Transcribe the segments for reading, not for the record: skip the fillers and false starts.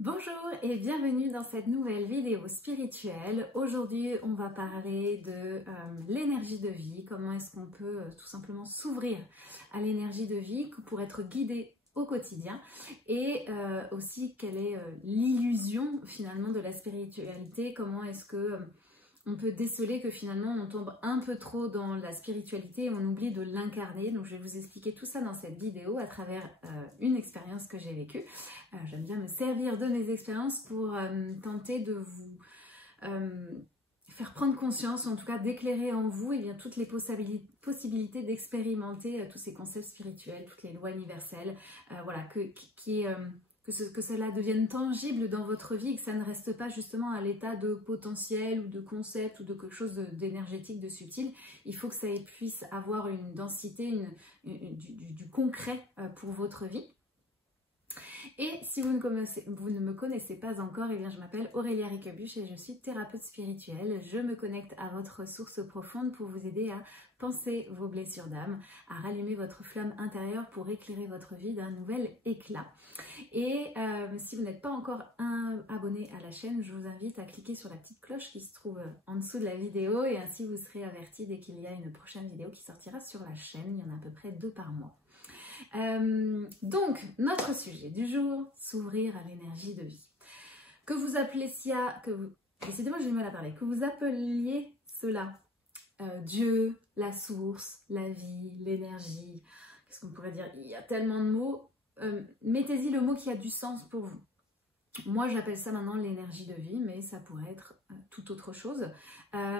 Bonjour et bienvenue dans cette nouvelle vidéo spirituelle. Aujourd'hui, on va parler de l'énergie de vie, comment est-ce qu'on peut tout simplement s'ouvrir à l'énergie de vie pour être guidé au quotidien et aussi quelle est l'illusion finalement de la spiritualité, comment est-ce que on peut déceler que finalement on tombe un peu trop dans la spiritualité et on oublie de l'incarner. Donc je vais vous expliquer tout ça dans cette vidéo à travers une expérience que j'ai vécue. J'aime bien me servir de mes expériences pour tenter de vous faire prendre conscience, en tout cas d'éclairer en vous et bien, toutes les possibilités d'expérimenter tous ces concepts spirituels, toutes les lois universelles, voilà, que cela devienne tangible dans votre vie et que ça ne reste pas justement à l'état de potentiel ou de concept ou de quelque chose d'énergétique, de subtil. Il faut que ça puisse avoir une densité, du concret pour votre vie. Et si vous ne me connaissez pas encore, eh bien je m'appelle Aurélia Riquebuche et je suis thérapeute spirituelle. Je me connecte à votre source profonde pour vous aider à penser vos blessures d'âme, à rallumer votre flamme intérieure pour éclairer votre vie d'un nouvel éclat. Et si vous n'êtes pas encore abonné à la chaîne, je vous invite à cliquer sur la petite cloche qui se trouve en dessous de la vidéo et ainsi vous serez averti dès qu'il y a une prochaine vidéo qui sortira sur la chaîne. Il y en a à peu près 2 par mois. Donc, notre sujet du jour, s'ouvrir à l'énergie de vie. Que vous appeliez décidément j'ai du mal à parler, que vous appeliez cela Dieu, la source, la vie, l'énergie, qu'est-ce qu'on pourrait dire? Il y a tellement de mots, mettez-y le mot qui a du sens pour vous. Moi j'appelle ça maintenant l'énergie de vie, mais ça pourrait être tout autre chose.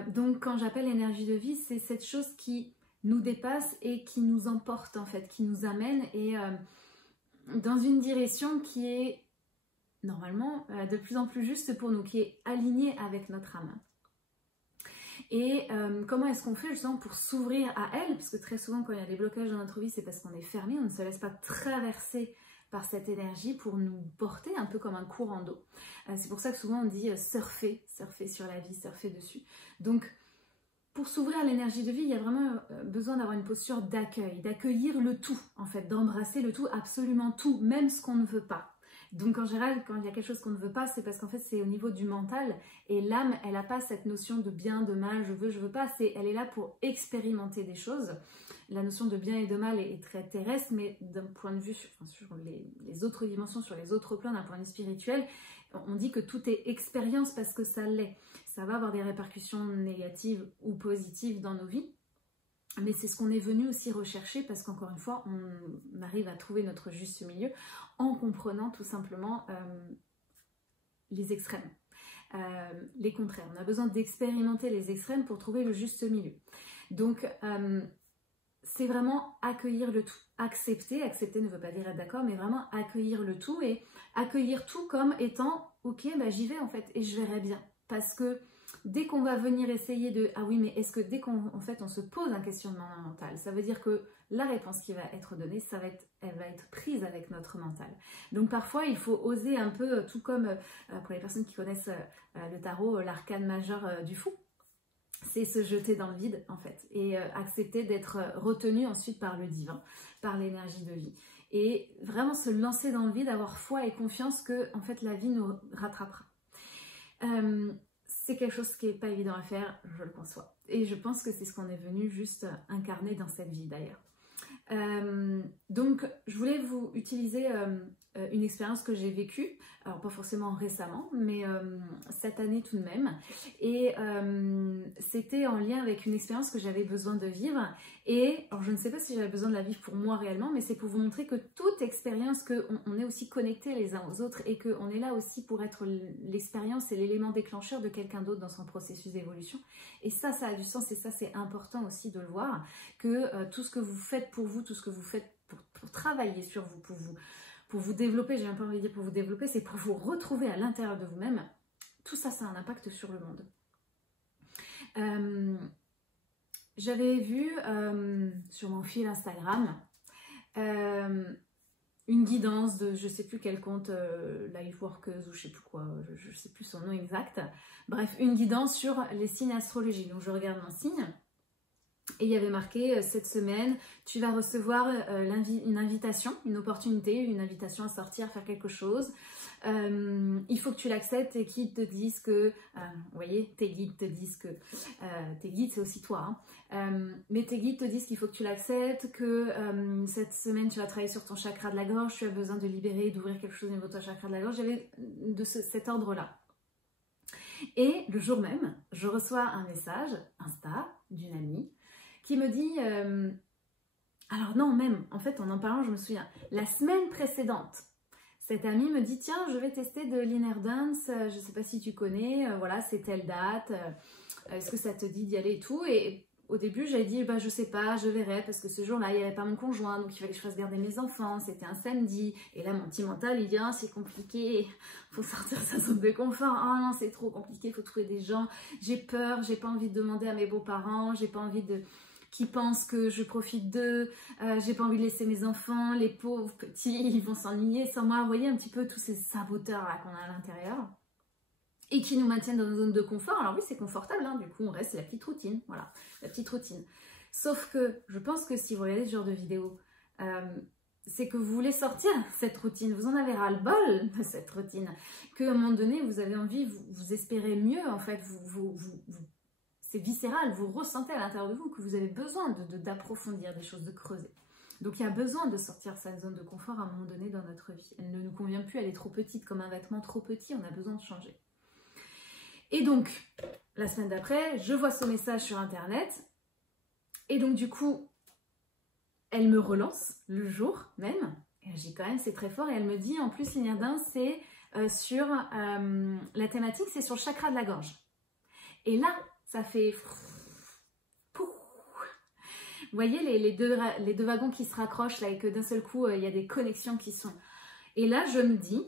Donc quand j'appelle l'énergie de vie, c'est cette chose qui nous dépasse et qui nous emporte en fait, qui nous amène et dans une direction qui est normalement de plus en plus juste pour nous, qui est alignée avec notre âme. Et comment est-ce qu'on fait justement pour s'ouvrir à elle? Parce que très souvent quand il y a des blocages dans notre vie, c'est parce qu'on est fermé, on ne se laisse pas traverser par cette énergie pour nous porter un peu comme un courant d'eau. C'est pour ça que souvent on dit surfer sur la vie, surfer dessus. Donc pour s'ouvrir à l'énergie de vie, il y a vraiment besoin d'avoir une posture d'accueil, d'accueillir le tout, en fait, d'embrasser le tout, absolument tout, même ce qu'on ne veut pas. Donc en général, quand il y a quelque chose qu'on ne veut pas, c'est parce qu'en fait c'est au niveau du mental et l'âme, elle n'a pas cette notion de bien, de mal, je veux pas, elle est là pour expérimenter des choses. La notion de bien et de mal est très terrestre, mais d'un point de vue sur les autres dimensions, sur les autres plans, d'un point de vue spirituel, on dit que tout est expérience parce que ça l'est. Ça va avoir des répercussions négatives ou positives dans nos vies, mais c'est ce qu'on est venu aussi rechercher parce qu'encore une fois, on arrive à trouver notre juste milieu en comprenant tout simplement les extrêmes, les contraires. On a besoin d'expérimenter les extrêmes pour trouver le juste milieu. Donc, c'est vraiment accueillir le tout. Accepter ne veut pas dire être d'accord, mais vraiment accueillir le tout et accueillir tout comme étant « ok, bah, j'y vais en fait et je verrai bien ». Parce que dès qu'on va venir essayer de « ah oui, mais est-ce que dès qu'on on se pose un questionnement mental », ça veut dire que la réponse qui va être donnée, elle va être prise avec notre mental. Donc parfois, il faut oser un peu, tout comme pour les personnes qui connaissent le tarot, l'arcane majeur du fou. C'est se jeter dans le vide en fait et accepter d'être retenu ensuite par le divin, par l'énergie de vie et vraiment se lancer dans le vide, avoir foi et confiance que en fait la vie nous rattrapera. C'est quelque chose qui n'est pas évident à faire, je le conçois et je pense que c'est ce qu'on est venu juste incarner dans cette vie d'ailleurs. Donc je voulais vous utiliser une expérience que j'ai vécue, alors pas forcément récemment, mais cette année tout de même, et c'était en lien avec une expérience que j'avais besoin de vivre, et alors je ne sais pas si j'avais besoin de la vivre pour moi réellement, mais c'est pour vous montrer que toute expérience, qu'on est aussi connectés les uns aux autres, et qu'on est là aussi pour être l'expérience et l'élément déclencheur de quelqu'un d'autre dans son processus d'évolution, et ça a du sens, et ça c'est important aussi de le voir, que tout ce que vous faites pour vous, tout ce que vous faites pour travailler sur vous, pour vous développer, j'ai un peu envie de dire pour vous développer, c'est pour vous retrouver à l'intérieur de vous-même. Tout ça, ça a un impact sur le monde. J'avais vu sur mon fil Instagram une guidance de je sais plus quel compte, Lifeworkers ou je sais plus quoi, je sais plus son nom exact. Bref, une guidance sur les signes astrologiques. Donc je regarde mon signe Et il y avait marqué cette semaine, tu vas recevoir une invitation, une opportunité, une invitation à sortir, faire quelque chose. Il faut que tu l'acceptes et qu'ils te disent que, vous voyez, tes guides te disent que, tes guides c'est aussi toi, hein, mais tes guides te disent qu'il faut que tu l'acceptes, que cette semaine tu vas travailler sur ton chakra de la gorge, tu as besoin de libérer, d'ouvrir quelque chose au niveau de ton chakra de la gorge. J'avais de cet ordre-là. Et le jour même, je reçois un message Insta d'une amie qui me dit, alors non même, en fait en parlant je me souviens, la semaine précédente, cette amie me dit tiens je vais tester de l'inner dance, je ne sais pas si tu connais, voilà c'est telle date, est-ce que ça te dit d'y aller et tout, et au début j'avais dit bah je sais pas, je verrai parce que ce jour-là il n'y avait pas mon conjoint donc il fallait que je fasse garder mes enfants, c'était un samedi, et là mon petit mental il dit ah c'est compliqué, faut sortir de sa zone de confort, ah non c'est trop compliqué, faut trouver des gens, j'ai peur, j'ai pas envie de demander à mes beaux-parents, j'ai pas envie de qui pensent que je profite d'eux, j'ai pas envie de laisser mes enfants, les pauvres petits, ils vont s'ennuyer sans moi. Vous voyez un petit peu tous ces saboteurs là qu'on a à l'intérieur et qui nous maintiennent dans une zone de confort. Alors oui, c'est confortable, hein, du coup on reste la petite routine, voilà, la petite routine. Sauf que je pense que si vous regardez ce genre de vidéo, c'est que vous voulez sortir cette routine, vous en avez ras-le-bol de cette routine, qu'à un moment donné vous avez envie, vous espérez mieux en fait, c'est viscéral, vous ressentez à l'intérieur de vous que vous avez besoin d'approfondir des choses, de creuser. Donc il y a besoin de sortir de sa zone de confort à un moment donné dans notre vie. Elle ne nous convient plus, elle est trop petite, comme un vêtement trop petit, on a besoin de changer. Et donc, la semaine d'après, je vois ce message sur internet, et donc du coup, elle me relance le jour même, et je dis quand même c'est très fort, et elle me dit en plus l'inner dance c'est sur la thématique, c'est sur le chakra de la gorge. Et là, ça fait... Vous voyez les deux wagons qui se raccrochent là et que d'un seul coup, il y a des connexions qui sont... Et là, je me dis,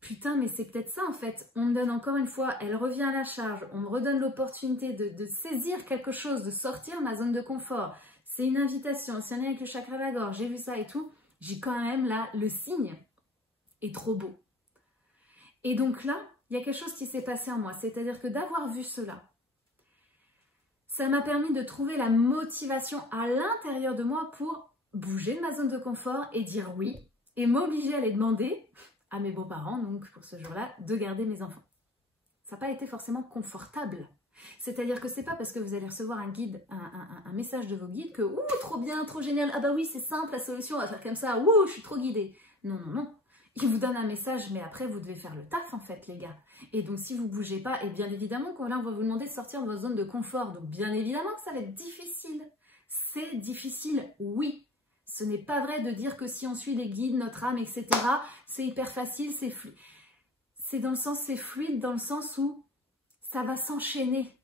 putain, mais c'est peut-être ça en fait. On me donne encore une fois, elle revient à la charge, on me redonne l'opportunité de saisir quelque chose, de sortir de ma zone de confort. C'est une invitation, c'est un lien avec le chakra de la gorge, j'ai vu ça et tout. J'ai quand même là, le signe est trop beau. Et donc là, il y a quelque chose qui s'est passé en moi. C'est-à-dire que d'avoir vu cela, ça m'a permis de trouver la motivation à l'intérieur de moi pour bouger de ma zone de confort et dire oui, et m'obliger à aller demander à mes beaux-parents, donc pour ce jour-là, de garder mes enfants. Ça n'a pas été forcément confortable. C'est-à-dire que c'est pas parce que vous allez recevoir un guide, un message de vos guides que « Ouh, trop bien, trop génial, ah bah oui, c'est simple, la solution, on va faire comme ça, ouh, je suis trop guidée ». Non, non, non. Ils vous donnent un message, mais après, vous devez faire le taf, en fait, les gars. Et donc, si vous ne bougez pas, et bien évidemment, là, on va vous demander de sortir de votre zone de confort. Donc, bien évidemment que ça va être difficile. C'est difficile, oui. Ce n'est pas vrai de dire que si on suit les guides, notre âme, etc., c'est hyper facile, c'est fluide. C'est dans le sens, c'est fluide, dans le sens où ça va s'enchaîner.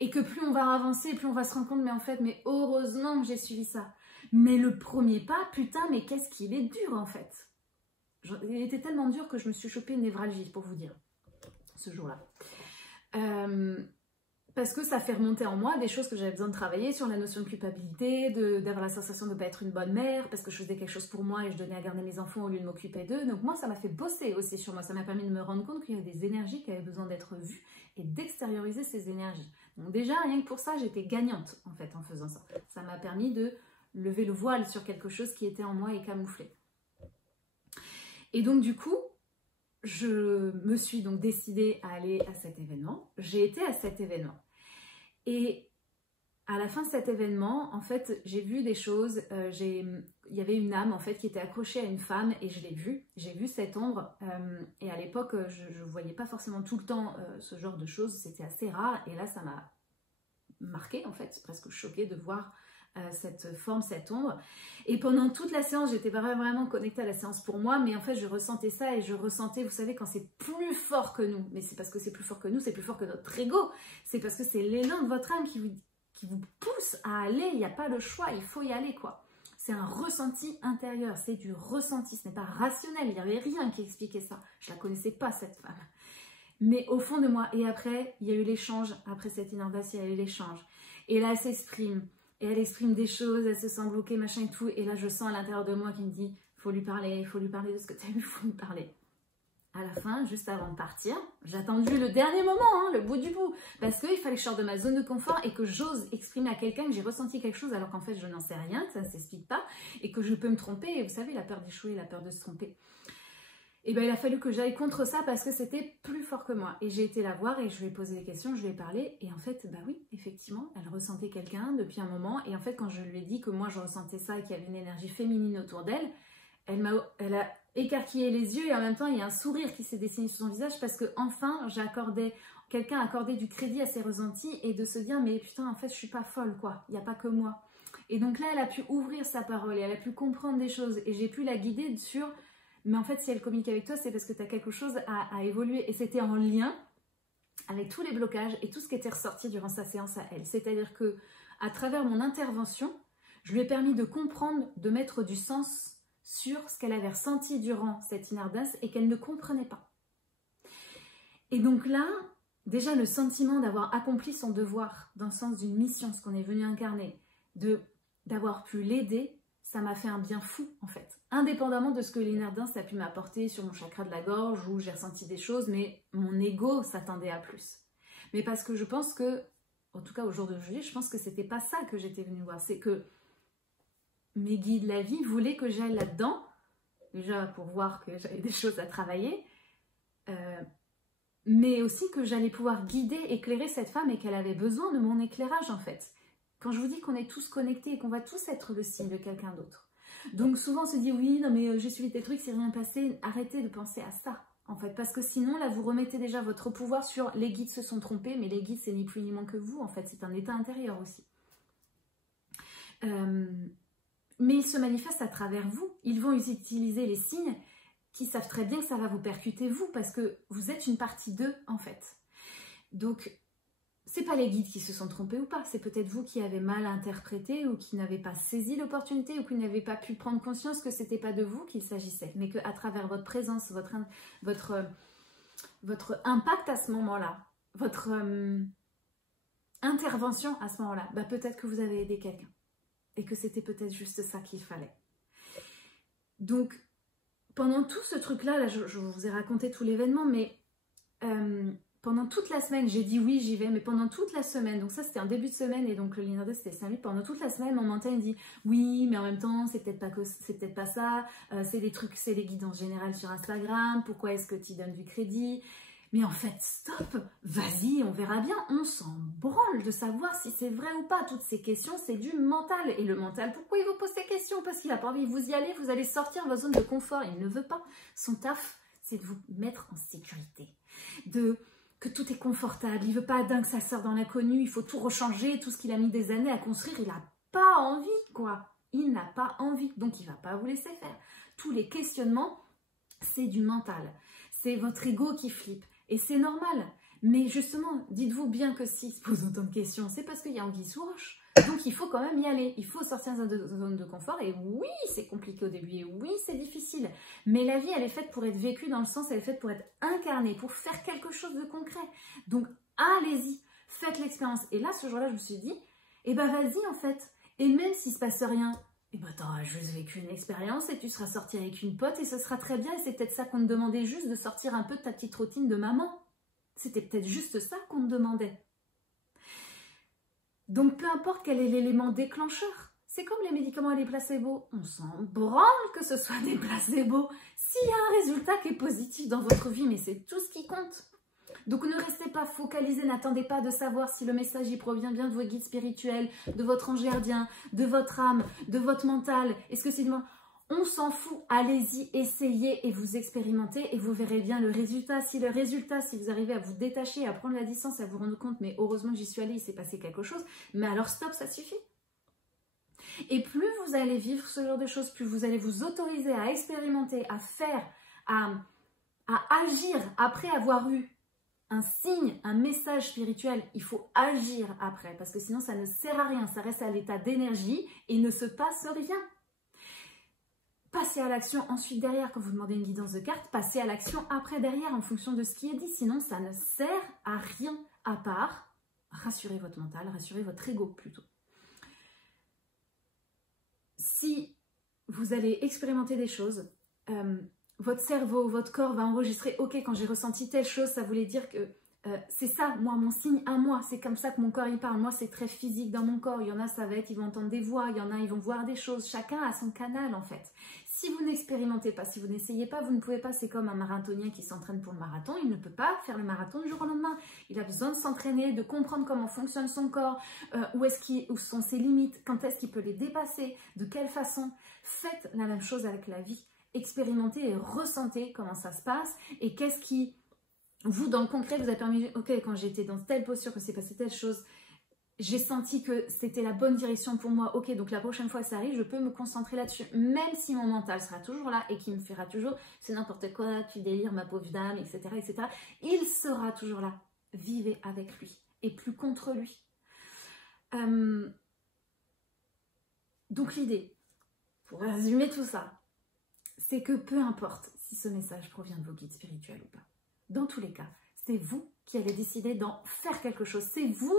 Et que plus on va avancer, plus on va se rendre compte, mais en fait, mais heureusement que j'ai suivi ça. Mais le premier pas, putain, mais qu'est-ce qu'il est dur, en fait. Il était tellement dur que je me suis chopée une névralgie, pour vous dire, ce jour-là. Parce que ça fait remonter en moi des choses que j'avais besoin de travailler sur la notion de culpabilité, d'avoir la sensation de ne pas être une bonne mère, parce que je faisais quelque chose pour moi et je donnais à garder mes enfants au lieu de m'occuper d'eux. Donc moi, ça m'a fait bosser aussi sur moi. Ça m'a permis de me rendre compte qu'il y avait des énergies qui avaient besoin d'être vues et d'extérioriser ces énergies. Donc déjà, rien que pour ça, j'étais gagnante, en fait, en faisant ça. Ça m'a permis de lever le voile sur quelque chose qui était en moi et camouflé. Et donc du coup, je me suis donc décidée à aller à cet événement. J'ai été à cet événement. Et à la fin de cet événement, en fait, j'ai vu des choses. Il y avait une âme en fait qui était accrochée à une femme et je l'ai vue. J'ai vu cette ombre. Et à l'époque, je ne voyais pas forcément tout le temps ce genre de choses. C'était assez rare. Et là, ça m'a marquée en fait, presque choquée de voir cette forme, cette ombre. Et pendant toute la séance, j'étais vraiment connectée à la séance pour moi, mais en fait je ressentais ça et je ressentais, vous savez, quand c'est plus fort que nous, mais c'est parce que c'est plus fort que nous, c'est plus fort que notre ego, c'est parce que c'est l'élan de votre âme qui vous pousse à aller, il n'y a pas le choix, il faut y aller quoi. C'est un ressenti intérieur, c'est du ressenti, ce n'est pas rationnel, il n'y avait rien qui expliquait ça, je ne la connaissais pas cette femme. Mais au fond de moi, et après, il y a eu l'échange, après cette inondation, il y a eu l'échange, et là elle s'exprime, et elle exprime des choses, elle se sent bloquée, machin et tout. Et là, je sens à l'intérieur de moi qui me dit, faut lui parler de ce que tu as vu, faut lui parler. Alors la fin, juste avant de partir, j'ai attendu le dernier moment, hein, le bout du bout, parce qu'il fallait que je sorte de ma zone de confort et que j'ose exprimer à quelqu'un que j'ai ressenti quelque chose alors qu'en fait je n'en sais rien, que ça ne s'explique pas, et que je peux me tromper, et vous savez, la peur d'échouer, la peur de se tromper. Et bien il a fallu que j'aille contre ça parce que c'était plus fort que moi. Et j'ai été la voir et je lui ai posé des questions, je lui ai parlé, et en fait, bah oui, effectivement, elle ressentait quelqu'un depuis un moment, et en fait quand je lui ai dit que moi je ressentais ça et qu'il y avait une énergie féminine autour d'elle, elle a écarquillé les yeux et en même temps il y a un sourire qui s'est dessiné sur son visage parce que enfin quelqu'un accordé du crédit à ses ressentis et de se dire mais putain en fait je suis pas folle quoi, il n'y a pas que moi. Et donc là elle a pu ouvrir sa parole et elle a pu comprendre des choses et j'ai pu la guider sur mais en fait si elle communique avec toi c'est parce que tu as quelque chose à évoluer et c'était en lien avec tous les blocages et tout ce qui était ressorti durant sa séance à elle. C'est-à-dire que à travers mon intervention je lui ai permis de comprendre, de mettre du sens sur ce qu'elle avait ressenti durant cette inner dance et qu'elle ne comprenait pas. Et donc là, déjà le sentiment d'avoir accompli son devoir dans le sens d'une mission, ce qu'on est venu incarner, d'avoir pu l'aider, ça m'a fait un bien fou en fait. Indépendamment de ce que l'inner dance a pu m'apporter sur mon chakra de la gorge où j'ai ressenti des choses, mais mon ego s'attendait à plus. Mais parce que je pense que, en tout cas au jour d'aujourd'hui, je pense que c'était pas ça que j'étais venue voir, c'est que mes guides de la vie voulaient que j'aille là-dedans, déjà pour voir que j'avais des choses à travailler, mais aussi que j'allais pouvoir guider, éclairer cette femme et qu'elle avait besoin de mon éclairage en fait. Quand je vous dis qu'on est tous connectés et qu'on va tous être le signe de quelqu'un d'autre. Donc souvent on se dit oui, non mais j'ai suivi tes trucs, c'est rien passé, arrêtez de penser à ça en fait, parce que sinon là vous remettez déjà votre pouvoir sur les guides se sont trompés, mais les guides c'est ni plus ni moins que vous en fait, c'est un état intérieur aussi. Mais ils se manifestent à travers vous. Ils vont utiliser les signes qui savent très bien que ça va vous percuter vous parce que vous êtes une partie d'eux en fait. Donc, c'est pas les guides qui se sont trompés ou pas, c'est peut-être vous qui avez mal interprété ou qui n'avez pas saisi l'opportunité ou qui n'avez pas pu prendre conscience que c'était pas de vous qu'il s'agissait, mais qu'à travers votre présence, votre impact à ce moment-là, votre intervention à ce moment-là, bah peut-être que vous avez aidé quelqu'un. Et que c'était peut-être juste ça qu'il fallait. Donc, pendant tout ce truc-là, là, je vous ai raconté tout l'événement, mais pendant toute la semaine, j'ai dit oui, j'y vais, mais pendant toute la semaine, donc ça c'était un début de semaine, et donc le l'inner dance c'était 5 minutes, pendant toute la semaine, mon mental me dit oui, mais en même temps, c'est peut-être pas ça, c'est des trucs, c'est les guidances générales sur Instagram, pourquoi est-ce que tu donnes du crédit ? Mais en fait, stop, vas-y, on verra bien, on s'en branle de savoir si c'est vrai ou pas. Toutes ces questions, c'est du mental. Et le mental, pourquoi il vous pose ces questions? Parce qu'il n'a pas envie, vous y allez, vous allez sortir de votre zone de confort. Il ne veut pas. Son taf, c'est de vous mettre en sécurité. Que tout est confortable. Il ne veut pas d'un que ça sort dans l'inconnu, il faut tout rechanger, tout ce qu'il a mis des années à construire, il n'a pas envie, quoi. Il n'a pas envie, donc il ne va pas vous laisser faire. Tous les questionnements, c'est du mental. C'est votre ego qui flippe. Et c'est normal. Mais justement, dites-vous bien que s'il se pose autant de questions, c'est parce qu'il y a anguille sous roche. Donc il faut quand même y aller. Il faut sortir de sa zone de confort. Et oui, c'est compliqué au début. Et oui, c'est difficile. Mais la vie, elle est faite pour être vécue dans le sens, elle est faite pour être incarnée, pour faire quelque chose de concret. Donc allez-y, faites l'expérience. Et là, ce jour-là, je me suis dit, eh ben vas-y en fait. Et même s'il se passe rien, eh ben t'auras juste vécu une expérience et tu seras sorti avec une pote et ce sera très bien. Et c'est peut-être ça qu'on te demandait juste, de sortir un peu de ta petite routine de maman. C'était peut-être juste ça qu'on te demandait. Donc peu importe quel est l'élément déclencheur, c'est comme les médicaments et les placebos. On s'en branle que ce soit des placebos. S'il y a un résultat qui est positif dans votre vie, mais c'est tout ce qui compte. Donc ne restez pas focalisés, n'attendez pas de savoir si le message y provient bien de vos guides spirituels, de votre ange gardien, de votre âme, de votre mental. Est-ce que c'est de moi? On s'en fout, allez-y, essayez et vous expérimentez et vous verrez bien le résultat. Si vous arrivez à vous détacher, à prendre la distance, à vous rendre compte, mais heureusement que j'y suis allée, il s'est passé quelque chose, mais alors stop, ça suffit. Et plus vous allez vivre ce genre de choses, plus vous allez vous autoriser à expérimenter, à faire, à agir après avoir eu un signe, un message spirituel, il faut agir après, parce que sinon ça ne sert à rien, ça reste à l'état d'énergie et il ne se passe rien. Passez à l'action ensuite derrière, quand vous demandez une guidance de carte, passez à l'action après derrière en fonction de ce qui est dit, sinon ça ne sert à rien à part rassurer votre mental, rassurer votre ego plutôt. Si vous allez expérimenter des choses, votre cerveau, votre corps va enregistrer, ok, quand j'ai ressenti telle chose, ça voulait dire que c'est ça, moi, mon signe à moi, c'est comme ça que mon corps il parle. Moi, c'est très physique dans mon corps. Il y en a, ça va être, ils vont entendre des voix, il y en a, ils vont voir des choses. Chacun a son canal en fait. Si vous n'expérimentez pas, si vous n'essayez pas, vous ne pouvez pas. C'est comme un marathonien qui s'entraîne pour le marathon. Il ne peut pas faire le marathon du jour au lendemain. Il a besoin de s'entraîner, de comprendre comment fonctionne son corps, où sont ses limites, quand est-ce qu'il peut les dépasser, de quelle façon. Faites la même chose avec la vie. Expérimentez et ressentez comment ça se passe et qu'est-ce qui, vous, dans le concret, vous a permis, ok, quand j'étais dans telle posture, que s'est passé telle chose, j'ai senti que c'était la bonne direction pour moi, ok, donc la prochaine fois que ça arrive, je peux me concentrer là-dessus, même si mon mental sera toujours là et qui me fera toujours, c'est n'importe quoi, tu délires ma pauvre dame, etc., etc., il sera toujours là. Vivez avec lui et plus contre lui. Donc l'idée, pour résumer tout ça, c'est que peu importe si ce message provient de vos guides spirituels ou pas, dans tous les cas, c'est vous qui allez décider d'en faire quelque chose. C'est vous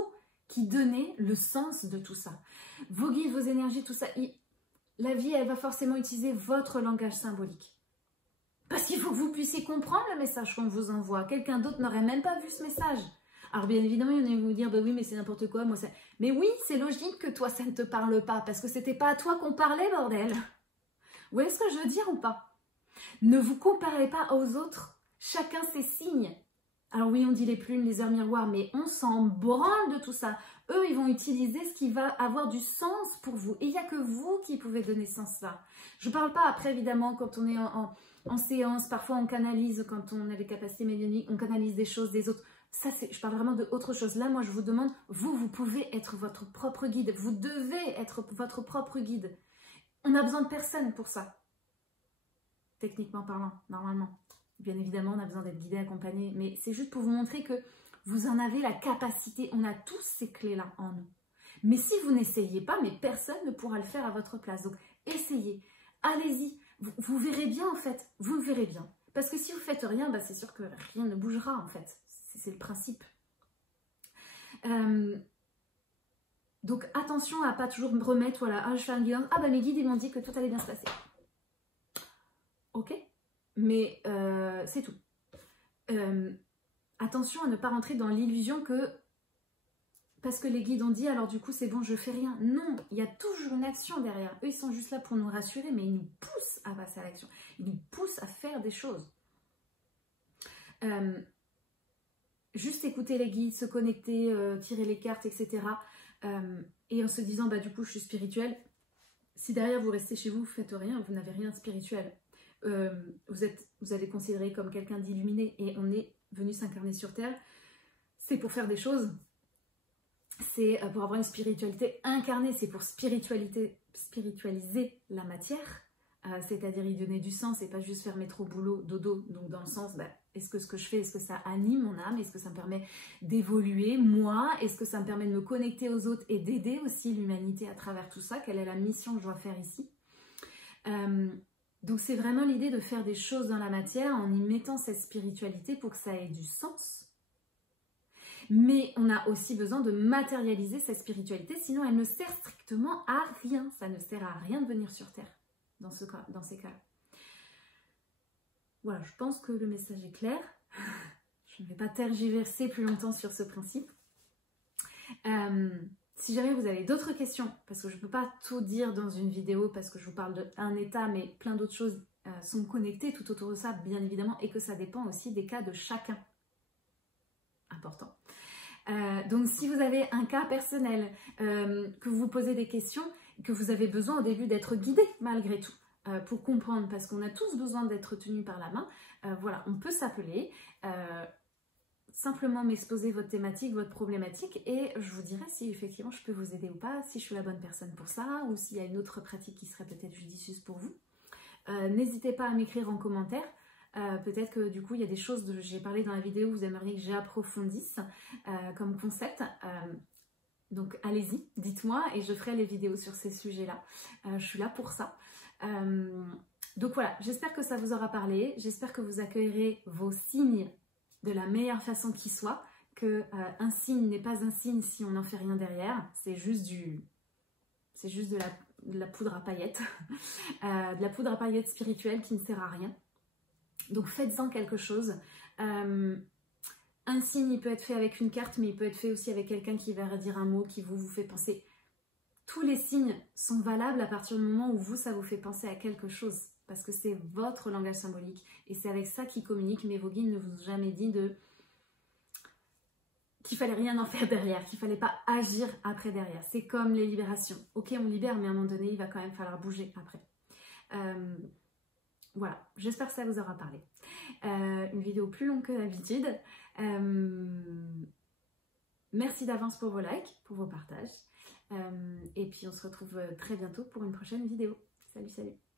qui donnez le sens de tout ça. Vos guides, vos énergies, tout ça, la vie, elle va forcément utiliser votre langage symbolique. Parce qu'il faut que vous puissiez comprendre le message qu'on vous envoie. Quelqu'un d'autre n'aurait même pas vu ce message. Alors bien évidemment, il y en a qui vont vous dire, bah oui, mais c'est n'importe quoi, moi ça... Mais oui, c'est logique que toi, ça ne te parle pas, parce que c'était pas à toi qu'on parlait, bordel. Vous voyez ce que je veux dire ou pas? Ne vous comparez pas aux autres. Chacun ses signes. Alors oui, on dit les plumes, les heures miroirs, mais on s'en branle de tout ça. Eux, ils vont utiliser ce qui va avoir du sens pour vous. Et il n'y a que vous qui pouvez donner sens là. Je ne parle pas après, évidemment, quand on est en séance, parfois on canalise, quand on a les capacités médiumniques, on canalise des choses des autres. Ça, je parle vraiment d'autre chose. Là, moi, je vous demande, vous pouvez être votre propre guide. Vous devez être votre propre guide. On n'a besoin de personne pour ça. Techniquement parlant, normalement. Bien évidemment, on a besoin d'être guidé, accompagné, mais c'est juste pour vous montrer que vous en avez la capacité. On a tous ces clés-là en nous. Mais si vous n'essayez pas, mais personne ne pourra le faire à votre place. Donc, essayez. Allez-y. Vous verrez bien, en fait. Vous le verrez bien. Parce que si vous ne faites rien, bah, c'est sûr que rien ne bougera, en fait. C'est le principe. Donc, attention à pas toujours me remettre, voilà, ah, je fais un guidance, ah, bah, mes guides, ils m'ont dit que tout allait bien se passer. Ok, mais c'est tout. Attention à ne pas rentrer dans l'illusion que parce que les guides ont dit alors du coup c'est bon je fais rien. Non, il y a toujours une action derrière. Eux ils sont juste là pour nous rassurer, mais ils nous poussent à passer à l'action. Ils nous poussent à faire des choses. Juste écouter les guides, se connecter, tirer les cartes, etc. Et en se disant bah du coup je suis spirituelle. Si derrière vous restez chez vous, vous faites rien, vous n'avez rien de spirituel. Vous allez considérer comme quelqu'un d'illuminé et on est venu s'incarner sur Terre. C'est pour faire des choses. C'est pour avoir une spiritualité incarnée. C'est pour spiritualiser la matière. C'est-à-dire y donner du sens et pas juste faire métro, boulot, dodo. Donc dans le sens, bah, est-ce que ce que je fais, est-ce que ça anime mon âme? Est-ce que ça me permet d'évoluer, moi? Est-ce que ça me permet de me connecter aux autres et d'aider aussi l'humanité à travers tout ça? Quelle est la mission que je dois faire ici? Donc c'est vraiment l'idée de faire des choses dans la matière en y mettant cette spiritualité pour que ça ait du sens. Mais on a aussi besoin de matérialiser cette spiritualité, sinon elle ne sert strictement à rien. Ça ne sert à rien de venir sur Terre dans ces cas-là. Voilà, je pense que le message est clair. Je ne vais pas tergiverser plus longtemps sur ce principe. Si jamais vous avez d'autres questions, parce que je ne peux pas tout dire dans une vidéo, parce que je vous parle d'un état, mais plein d'autres choses sont connectées tout autour de ça, bien évidemment, et que ça dépend aussi des cas de chacun. Important. Donc si vous avez un cas personnel, que vous vous posez des questions, que vous avez besoin au début d'être guidé malgré tout, pour comprendre, parce qu'on a tous besoin d'être tenus par la main, voilà, on peut s'appeler, simplement m'exposer votre thématique, votre problématique, et je vous dirai si effectivement je peux vous aider ou pas, si je suis la bonne personne pour ça, ou s'il y a une autre pratique qui serait peut-être judicieuse pour vous. N'hésitez pas à m'écrire en commentaire. Peut-être que du coup il y a des choses que j'ai parlé dans la vidéo où vous aimeriez que j'approfondisse comme concept, donc allez-y, dites-moi et je ferai les vidéos sur ces sujets là. Je suis là pour ça. Donc voilà, j'espère que ça vous aura parlé, j'espère que vous accueillerez vos signes de la meilleure façon qui soit, que un signe n'est pas un signe si on n'en fait rien derrière, c'est juste de la poudre à paillettes, de la poudre à paillettes spirituelle qui ne sert à rien. Donc faites-en quelque chose. Un signe, il peut être fait avec une carte, mais il peut être fait aussi avec quelqu'un qui va redire un mot qui vous fait penser. Tous les signes sont valables à partir du moment où vous, ça vous fait penser à quelque chose. Parce que c'est votre langage symbolique. Et c'est avec ça qu'ils communiquent. Mais vos guides ne vous ont jamais dit qu'il fallait rien en faire derrière, qu'il fallait pas agir après derrière. C'est comme les libérations. Ok, on libère, mais à un moment donné, il va quand même falloir bouger après. Voilà, j'espère que ça vous aura parlé. Une vidéo plus longue que d'habitude. Merci d'avance pour vos likes, pour vos partages. Et puis on se retrouve très bientôt pour une prochaine vidéo. Salut, salut!